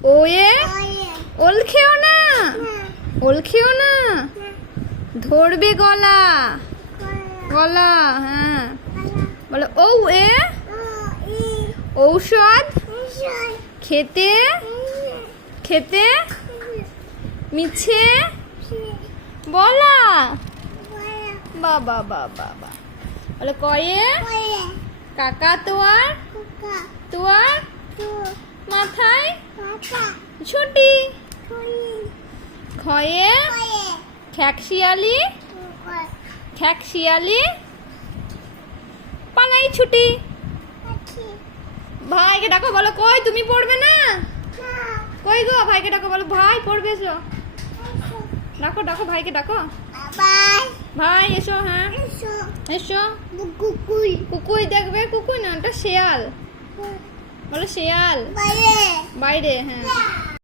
Way ওল খেও না, ওল খেও না, ধরবে গলা, গলা। হ্যাঁ বলো ও এ ঔষধ, খেতে, খেতে, মিছে বলা। বাবা বাবা বা বলে কয়ে কাকা তোয়ার, তোয়ার মাথায় ছুটি। খয়ে খ্যাকশিয়ালি, খ্যাকশিয়ালি পালাই ছুটি। ভাইকে ডাকো, বলো কই তুমি পড়বে না? কই গো ভাইকে ডাকো, বলো ভাই পড়বে, এসো। ডাকো ডাকো ভাইকে ডাকো, ভাই এসো। হ্যাঁ এসো। কুকুই, কুকুই দেখবে, কুকুই না ওটা শেয়াল, বলো শেয়াল বাইরে। হ্যাঁ